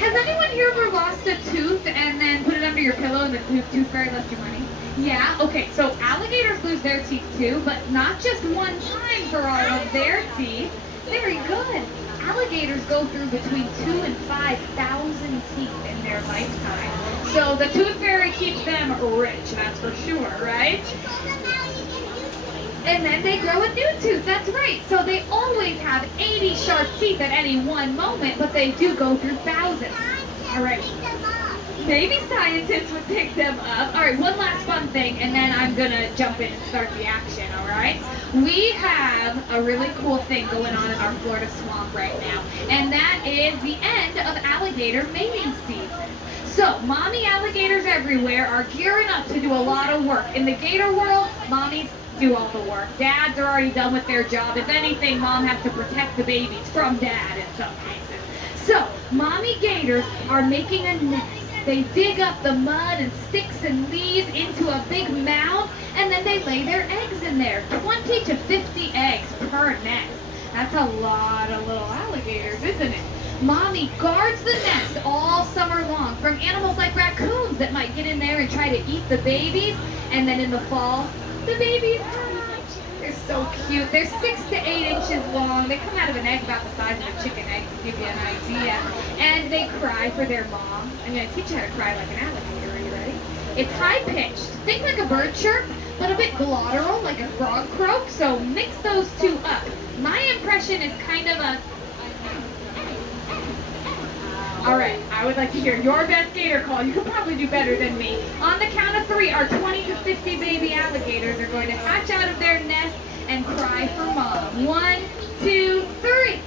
Has anyone here ever lost a tooth and then put it under your pillow and the tooth fairy left your money? Yeah? Okay, so alligators lose their teeth too, but not just one time for all of their teeth. Very good. Alligators go through between 2,000 and 5,000 teeth in their lifetime. So the tooth fairy keeps them rich, that's for sure, right? And then they grow a new tooth, that's right. So they always have 80 sharp teeth at any one moment, but they do go through thousands. All right. Maybe scientists would pick them up. All right, one last fun thing, and then I'm going to jump in and start the action, all right? We have a really cool thing going on in our Florida swamp right now, and that is the end of alligator mating season. So, mommy alligators everywhere are gearing up to do a lot of work. In the gator world, mommies do all the work. Dads are already done with their job. If anything, mom has to protect the babies from dad in some cases. So, mommy gators are making a nest. They dig up the mud and sticks and leaves into a big mound, and then they lay their eggs in there. 20 to 50 eggs per nest. That's a lot of little alligators, isn't it? Mommy guards the nest all summer long from animals like raccoons that might get in there and try to eat the babies, and then in the fall, the babies hatch. They're so cute. They're 6 to 8 inches long. They come out of an egg about the size of a chicken egg, to give you an idea. And they cry for their mom. I'm going to teach you how to cry like an alligator. Are you ready? It's high-pitched. Think like a bird chirp, but a bit glottal, like a frog croak. So mix those two up. My impression is kind of a... All right, I would like to hear your best gator call. You could probably do better than me. On the count of 3, our 20 to 50 baby alligators are going to hatch out of their nest and cry for mom. 1, 2, 3.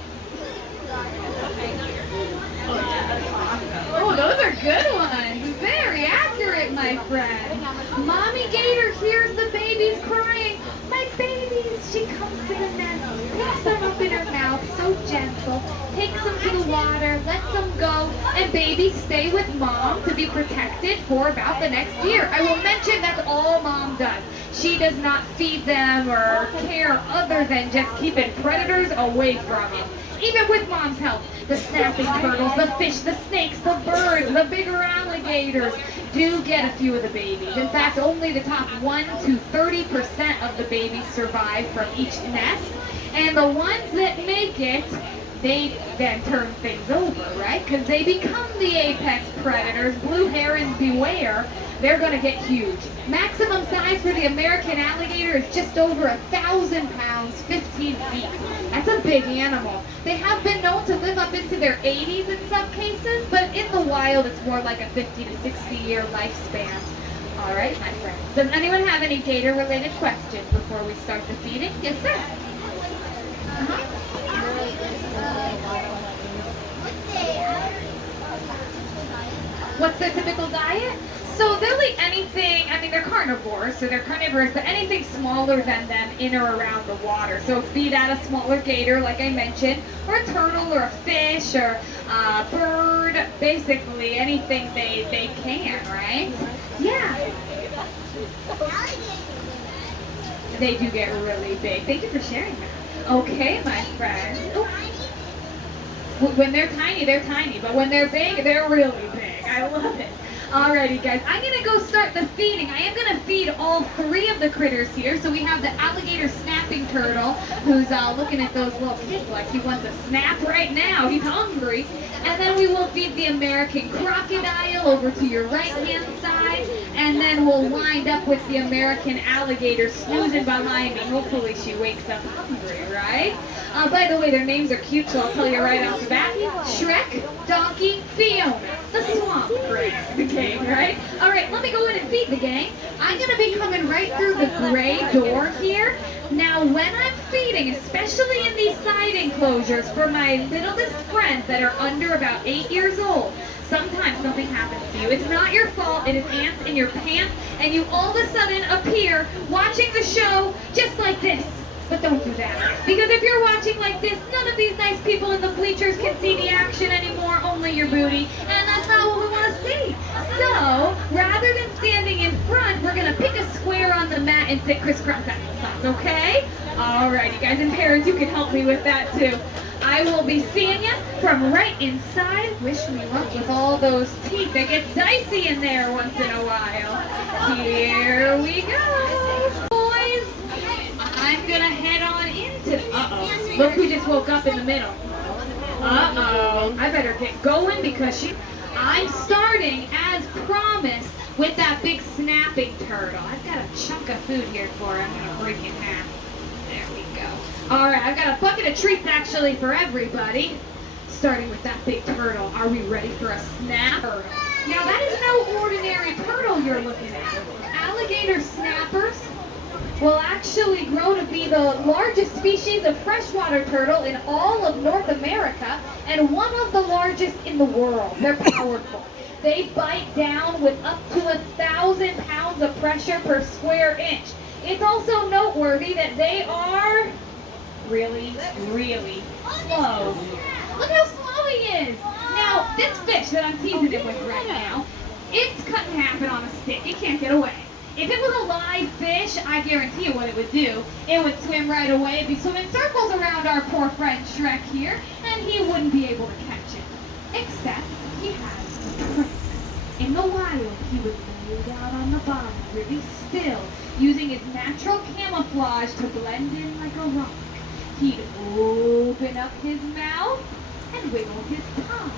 Oh, those are good ones. Very accurate, my friend. Mommy gator hears the babies crying. My babies. She comes to the nest, picks them up in her mouth, so gentle, takes them to the water, lets them go, and babies stay with mom to be protected for about the next year. I will mention that's all mom does. She does not feed them or care other than just keeping predators away from it. Even with mom's help, the snapping turtles, the fish, the snakes, the birds, the bigger alligators do get a few of the babies. In fact, only the top 1 to 30% of the babies survive from each nest. And the ones that make it, they then turn things over, right? Because they become the apex predators. Blue herons beware. They're going to get huge. Maximum size for the American alligator is just over 1,000 pounds, 15 feet. That's a big animal. They have been known to live up into their 80s in some cases, but in the wild it's more like a 50 to 60 year lifespan. All right, my friend. Does anyone have any gator-related questions before we start the feeding? Yes, sir. What's their typical diet? So they'll eat anything, I mean they're carnivores, so they're carnivorous, but anything smaller than them in or around the water. So feed out a smaller gator, like I mentioned, or a turtle, or a fish, or a bird, basically anything they can, right? Yeah. They do get really big. Thank you for sharing that. Okay, my friend. When they're tiny, but when they're big, they're really big. I love it. Alrighty guys, I'm going to go start the feeding. I am going to feed all 3 of the critters here. So we have the alligator snapping turtle, who's looking at those little kids like he wants a snap right now. He's hungry. And then we will feed the American crocodile over to your right-hand side. And then we'll wind up with the American alligator snoozing behind me. Hopefully she wakes up hungry, right? By the way, their names are cute, so I'll tell you right off the bat. Shrek, Donkey, Fiona. The swamp brings the gang, right? All right, let me go in and feed the gang. I'm going to be coming right through the gray door here. Now, when I'm feeding, especially in these side enclosures for my littlest friends that are under about 8 years old, sometimes something happens to you. It's not your fault. It is ants in your pants, and you all of a sudden appear watching the show just like this. But don't do that. Because if you're watching like this, none of these nice people in the bleachers can see the action anymore, only your booty. And that's not what we want to see. So, rather than standing in front, we're going to pick a square on the mat and sit crisscross applesauce, okay? Alrighty guys, and parents, you can help me with that too. I will be seeing you from right inside. Wish me luck with all those teeth. It gets dicey in there once in a while. Here we go. Boys, I'm gonna head on into, uh-oh, look who just woke up in the middle. Uh-oh, I better get going because I'm starting as promised with that big snapping turtle. I've got a chunk of food here for him. I'm gonna break it in half. There we go. All right, I've got a bucket of treats actually for everybody. Starting with that big turtle. Are we ready for a snap? Now that is no ordinary turtle you're looking at. Alligator snappers will actually grow to be the largest species of freshwater turtle in all of North America and one of the largest in the world. They're powerful. They bite down with up to 1,000 pounds of pressure per square inch. It's also noteworthy that they are really, really slow. Look how slow he is. Now, this fish that I'm teasing him with right now, it's cut in half and on a stick. It can't get away. If it was a live fish, I guarantee you what it would do. It would swim right away. It'd be swimming circles around our poor friend Shrek here, and he wouldn't be able to catch it. Except he has a trick. In the wild, he would lay down on the bottom, really still, using his natural camouflage to blend in like a rock. He'd open up his mouth and wiggle his tongue.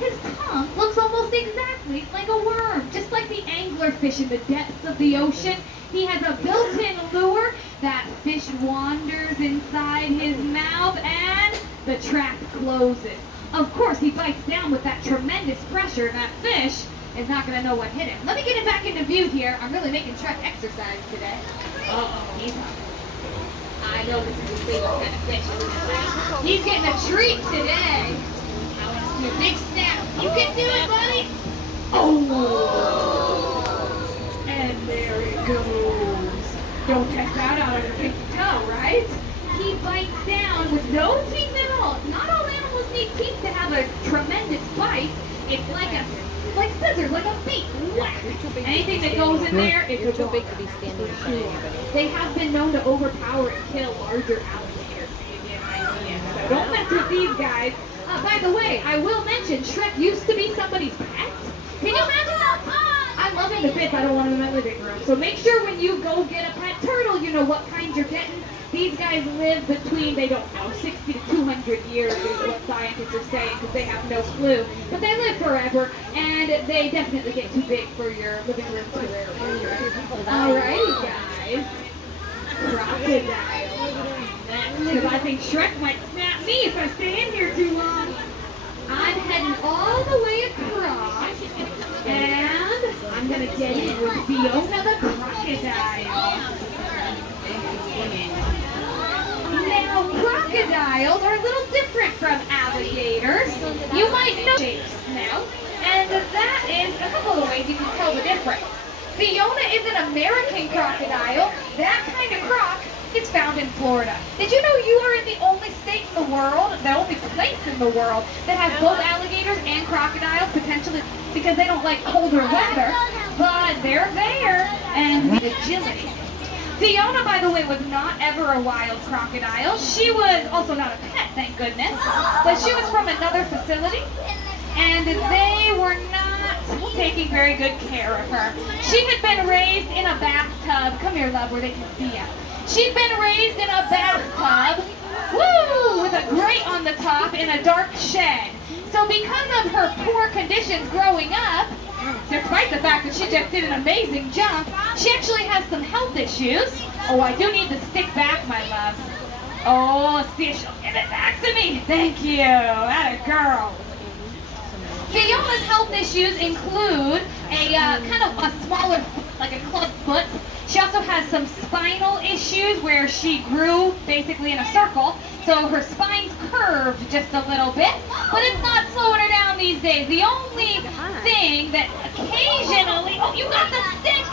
His tongue looks almost exactly like a worm, just like the anglerfish in the depths of the ocean. He has a built-in lure. That fish wanders inside his mouth and the trap closes. Of course, he bites down with that tremendous pressure, and that fish is not going to know what hit him. Let me get it back into view here. I'm really making Shrek exercise today. Uh-oh, he's hungry. I know this is his favorite kind of fish, isn't it, buddy? He's getting a treat today. I want to see a big snap. You can do it, buddy. Oh! And there it goes. Don't test that out on your pinky toe, right? He bites down with no teeth at all. Not all animals need teeth to have a tremendous bite. It's like scissors, like a beak. Whack. Anything that goes in there, it's too big to be standing in front of anybody. They have been known to overpower and kill larger alligators, to give you an idea. So don't mess with these guys. By the way, I will mention, Shrek used to be somebody's pet. Can you imagine that? I love him to bits. I don't want him in my living room. So make sure when you go get a pet turtle, you know what kind you're getting. These guys live between, they don't know, 60 to 200 years is what scientists are saying because they have no clue. But they live forever, and they definitely get too big for your living room to wear. Alrighty, guys. Crocodile. Because I think Shrek might snap me if I stay in here too long. I'm heading all the way across, and I'm going to get in with Fiona the crocodile. Now, crocodiles are a little different from alligators. You might know shapes now, and that is a couple of ways you can tell the difference. Fiona is an American crocodile. That kind of croc is found in Florida. Did you know you are in the only state in the world, the only place in the world, that has both alligators and crocodiles, potentially because they don't like colder weather, but they're there, and with agility. Fiona, by the way, was not ever a wild crocodile. She was also not a pet, thank goodness, but she was from another facility, and they were not taking very good care of her. She had been raised in a bathtub. Come here, love, where they can see you. She'd been raised in a bathtub, woo, with a grate on the top in a dark shed. So because of her poor conditions growing up, despite the fact that she just did an amazing jump, she actually has some health issues. Oh, I do need the stick back, my love. Oh, let's see if she'll give it back to me. Thank you. Atta girl. Fiona's health issues include a kind of a smaller, like a club foot. She also has some spinal issues where she grew basically in a circle, so her spine's curved just a little bit, but it's not slowing her down these days. The only thing that occasionally, oh, you got the stick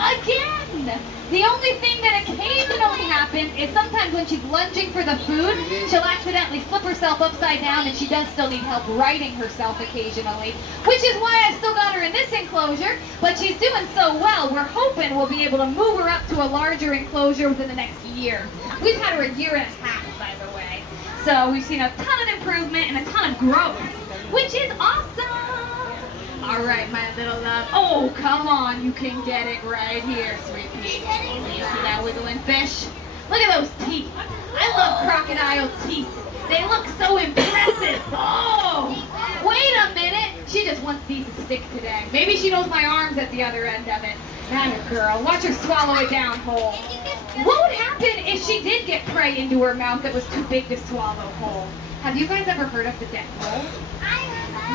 again! The only thing that occasionally happens is sometimes when she's lunging for the food, she'll accidentally flip herself upside down, and she does still need help righting herself occasionally, which is why I still got her in this enclosure, but she's doing so well, we're hoping we'll be able to move her up to a larger enclosure within the next year. We've had her a year and a half, by the way. So we've seen a ton of improvement and a ton of growth, which is awesome. All right, my little love. Oh, come on. You can get it right here, sweet pea. You see that wiggling fish? Look at those teeth. I love crocodile teeth. They look so impressive. Oh, wait a minute. She just wants these to stick today. Maybe she knows my arm's at the other end of it. That a girl. Watch her swallow it down whole. What would happen if she did get prey into her mouth that was too big to swallow whole? Have you guys ever heard of the death roll?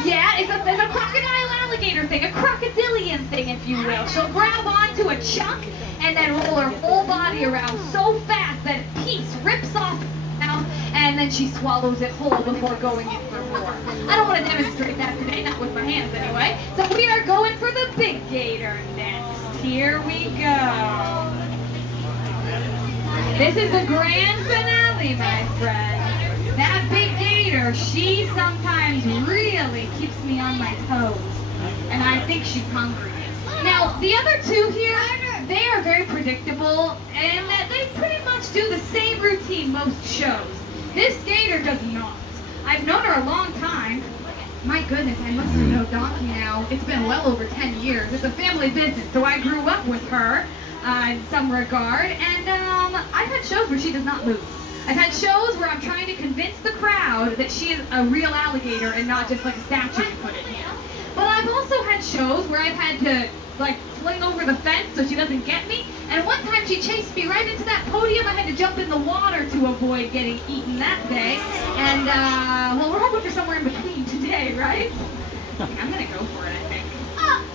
Yeah, it's a crocodile alligator thing, a crocodilian thing, if you will. She'll grab onto a chunk and then roll her whole body around so fast that a piece rips off her mouth and then she swallows it whole before going in for more. I don't want to demonstrate that today, not with my hands anyway. So we are going for the big gator next. Here we go. This is the grand finale, my friend. That big gator, she sometimes really keeps me on my toes. And I think she's hungry. Now, the other two here, they are very predictable, and they pretty much do the same routine most shows. This gator does not. I've known her a long time. My goodness, I must have known Donkey now. It's been well over 10 years. It's a family business, so I grew up with her in some regard, and I've had shows where she does not move. I've had shows where I'm trying to convince the crowd that she is a real alligator and not just like a statue you put in here. But I've also had shows where I've had to like fling over the fence so she doesn't get me. And one time she chased me right into that podium. I had to jump in the water to avoid getting eaten that day. And well, we're hoping for somewhere in between today, right? I'm gonna go for it, I think.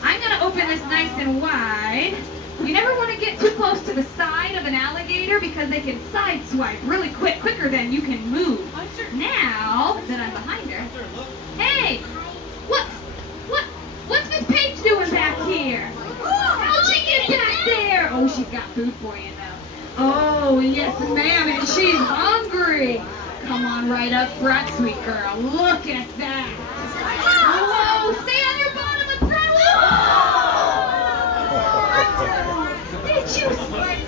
I'm gonna open this nice and wide. You never want to get too close to the side of an alligator because they can sideswipe really quicker than you can move. Now that I'm behind her, hey, what's Miss Paige doing back here? How'd she get back there? Oh, she's got food for you though. Oh, yes, ma'am, and she's hungry. Come on right up front, sweet girl. Look at that. Whoa, stay on your bottom and throw it. Did you see that?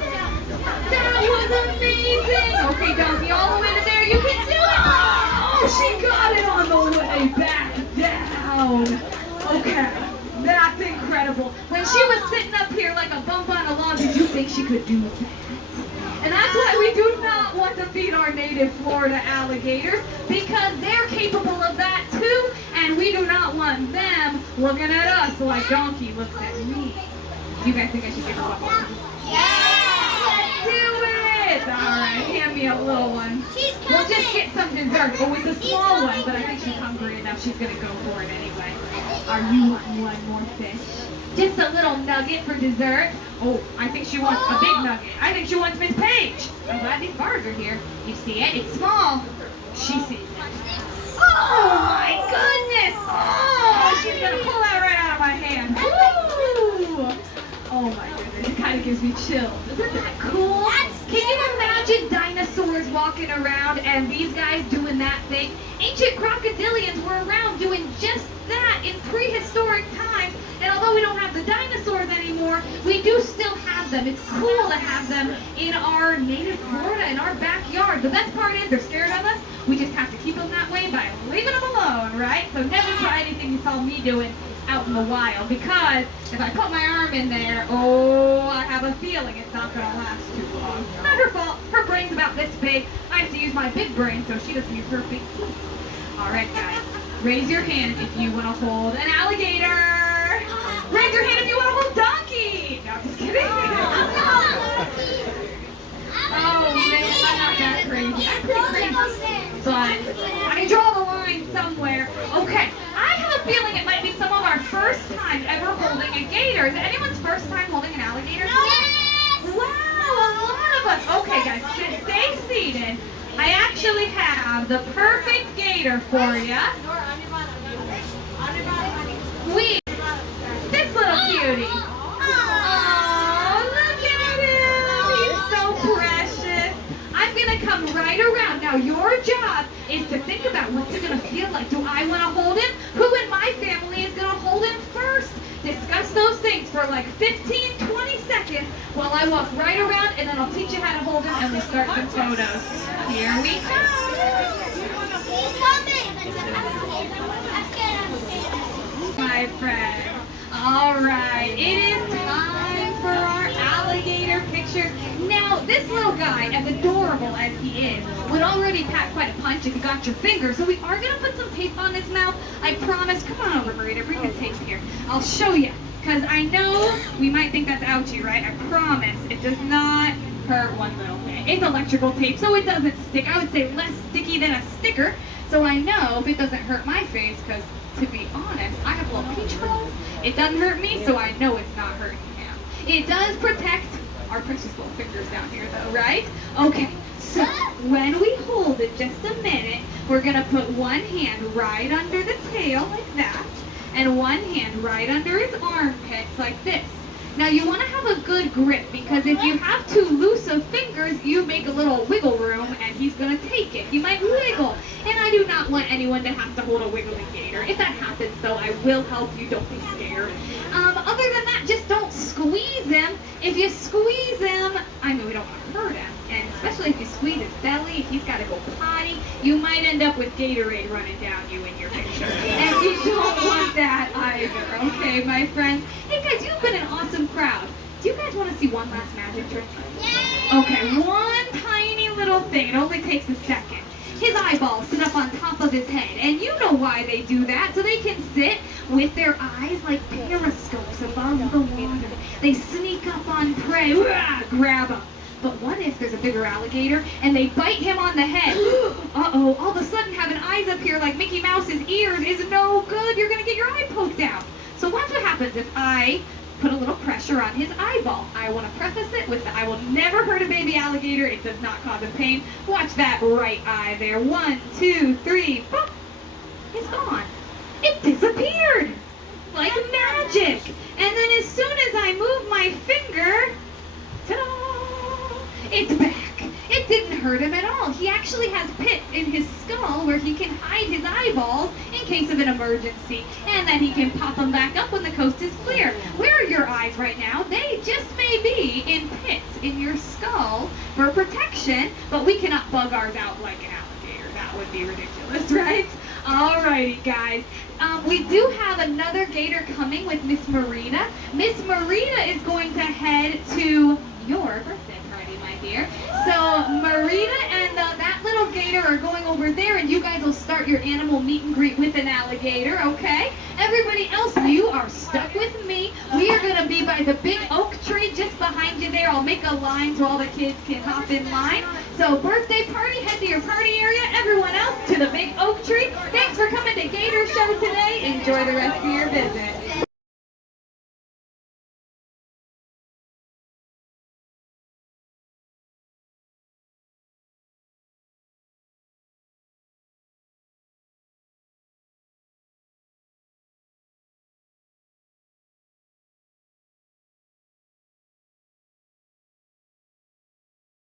That was amazing! Okay, Donkey, all the way to there, you can do it! Oh, she got it on the way back down! Okay, that's incredible. When she was sitting up here like a bump on a log, did you think she could do that? And that's why we do not want to feed our native Florida alligators, because they're capable of that too, and we do not want them looking at us like Donkey looks at me. Do you guys think I should give her one more? Yeah! Let's do it! Alright, hand me a little one. We'll just get some dessert. Oh, it's a small one, but I think she's hungry enough. She's going to go for it anyway. Are you wanting one more fish? Just a little nugget for dessert. Oh, I think she wants a big nugget. I think she wants Miss Paige. I'm glad these bars are here. You see it? It's small. She sees it. Oh, my goodness! Oh, she's going to pull that right out of my hand. Woo! Oh my goodness, it kind of gives me chills. Isn't that cool? Can you imagine dinosaurs walking around and these guys doing that thing? Ancient crocodilians were around doing just that in prehistoric times. And although we don't have the dinosaurs anymore, we do still have them. It's cool to have them in our native Florida, in our backyard. The best part is they're scared of us. We just have to keep them that way by leaving them alone, right? So never try anything you saw me doing out in the wild, because if I put my arm in there, oh, I have a feeling it's not going to last too long. Not her fault. Her brain's about this big. I have to use my big brain so she doesn't use her big teeth. All right, guys. Raise your hand if you want to hold an alligator. Raise your hand if you want to hold Donkey. No, I'm just kidding. Oh, man, I'm not that crazy. I'm pretty crazy. But I draw the line somewhere. Okay. I have a feeling it might be some of our first time ever holding a gator. Is it anyone's first time holding an alligator? Yes! Wow, a lot of us. Okay, guys, stay seated. I actually have the perfect gator for you. This little cutie. Oh, look at him. He's so precious. I'm going to come right around. Now, your job is to think about what's it going to feel like. Do I want to hold him? Who in my family is going to hold him first? Discuss those things for like 15, 20 seconds while I walk right around, and then I'll teach you how to hold him, and we'll start some photos. Here we go. My friend. All right, it is time for our alligator picture. Now, this little guy, as adorable as he is, would already pack quite a punch if you got your finger. So we are going to put some tape on his mouth. I promise. Come on over, Marita. Bring the tape here. I'll show you. Because I know we might think that's ouchy, right? I promise it does not hurt one little bit. It's electrical tape, so it doesn't stick. I would say less sticky than a sticker. So I know if it doesn't hurt my face, because to be honest, I have little peach fuzz. It doesn't hurt me, so I know it's not hurting him. It does protect our precious little fingers down here, though, right? Okay, so when we hold it just a minute, we're going to put one hand right under the tail like that, and one hand right under his armpits like this. Now you want to have a good grip, because if you have too loose of fingers, you make a little wiggle room and he's going to take it. He might wiggle, and I do not want anyone to have to hold a wiggly gator. If that happens, though, I will help you. Don't be scared. Other than that, just don't squeeze him. If you squeeze him, I mean, we don't want to hurt him, and especially if you squeeze his belly, if he's got to go potty, you might end up with Gatorade running down you in your picture. And you don't want that either, okay, my friends? Hey, guys, you've been an awesome crowd. Do you guys want to see one last magic trick? Yeah. Okay, one tiny little thing. It only takes a second. His eyeballs sit up on top of his head, and you know why they do that, so they can sit with their eyes like periscopes above the water. They sneak up on prey, grab them. But what if there's a bigger alligator and they bite him on the head? Uh-oh, all of a sudden having eyes up here like Mickey Mouse's ears is no good. You're going to get your eye poked out. So watch what happens if I put a little pressure on his eyeball. I want to preface it with that I will never hurt a baby alligator. It does not cause him pain. Watch that right eye there. 1, 2, 3, boop. It's gone. It disappeared like magic. And then as soon as I move my finger, ta-da, it's back. It didn't hurt him at all. He actually has pits in his skull where he can hide his eyeballs in case of an emergency, and then he can pop them back up when the coast is clear. Where are your eyes right now? They just may be in pits in your skull for protection, but we cannot bug ours out like an alligator. That would be ridiculous, right? Alrighty, guys. We do have another gator coming with Miss Marita. Miss Marita is going to head to your birthday party, my dear. So Marita and that little gator are going over there, and you guys will start your animal meet and greet with an alligator, okay? Everybody else, you are stuck with me. We are going to be by the big oak tree just behind you there. I'll make a line so all the kids can hop in line. So birthday party, head to your party area. Everyone else to the big oak tree. Thanks for coming to Gator Show today. Enjoy the rest of your visit.